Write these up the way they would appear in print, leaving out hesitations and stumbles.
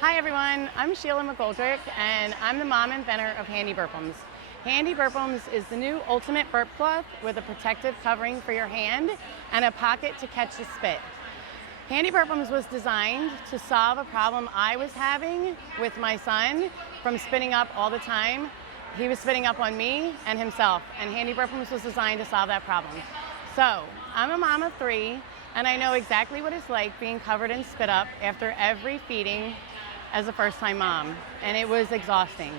Hi everyone, I'm Sheila McGoldrick and I'm the mom inventor of Handy Burpems. Handy Burpems is the new ultimate burp cloth with a protective covering for your hand and a pocket to catch the spit. Handy Burpems was designed to solve a problem I was having with my son from spitting up all the time. He was spitting up on me and himself, and Handy Burpems was designed to solve that problem. So, I'm a mom of 3 and I know exactly what it's like being covered in spit up after every feeding as a first-time mom, and it was exhausting.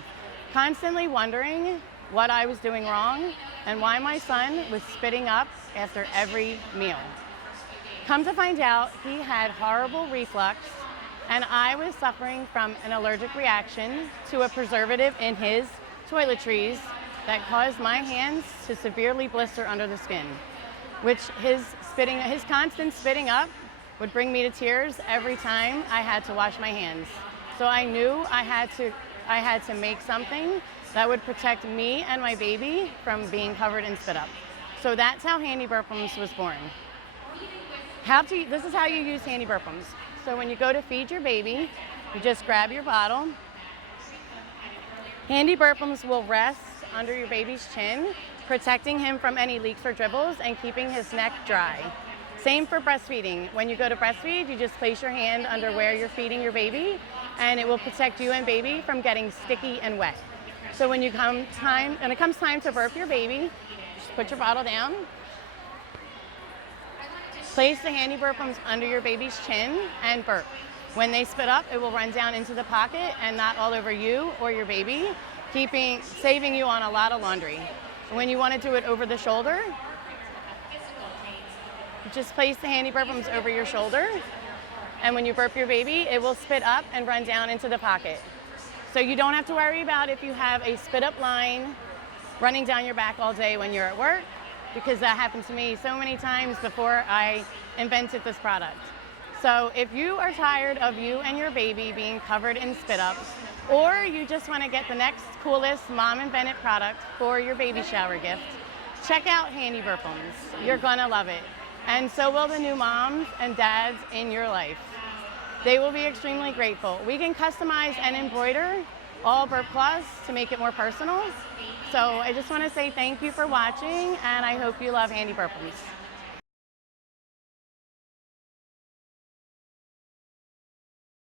Constantly wondering what I was doing wrong and why my son was spitting up after every meal. Come to find out, he had horrible reflux, and I was suffering from an allergic reaction to a preservative in his toiletries that caused my hands to severely blister under the skin, which his constant spitting up would bring me to tears every time I had to wash my hands. So I knew I had to make something that would protect me and my baby from being covered in spit up. So that's how Handy Burpems was born. This is how you use Handy Burpems. So when you go to feed your baby, you just grab your bottle. Handy Burpems will rest under your baby's chin, protecting him from any leaks or dribbles and keeping his neck dry. Same for breastfeeding. When you go to breastfeed, you just place your hand under where you're feeding your baby, and it will protect you and baby from getting sticky and wet. So when it comes time to burp your baby, just put your bottle down, place the Handy Burpems under your baby's chin and burp. When they spit up, it will run down into the pocket and not all over you or your baby, saving you on a lot of laundry. When you want to do it over the shoulder, just place the Handy Burpems over your shoulder, and when you burp your baby, it will spit up and run down into the pocket. So you don't have to worry about if you have a spit up line running down your back all day when you're at work, because that happened to me so many times before I invented this product. So if you are tired of you and your baby being covered in spit up, or you just want to get the next coolest mom invented product for your baby shower gift, check out Handy Burpems. You're gonna love it. And so will the new moms and dads in your life. They will be extremely grateful. We can customize and embroider all burp cloths to make it more personal. So I just want to say thank you for watching, and I hope you love Handy Burpems.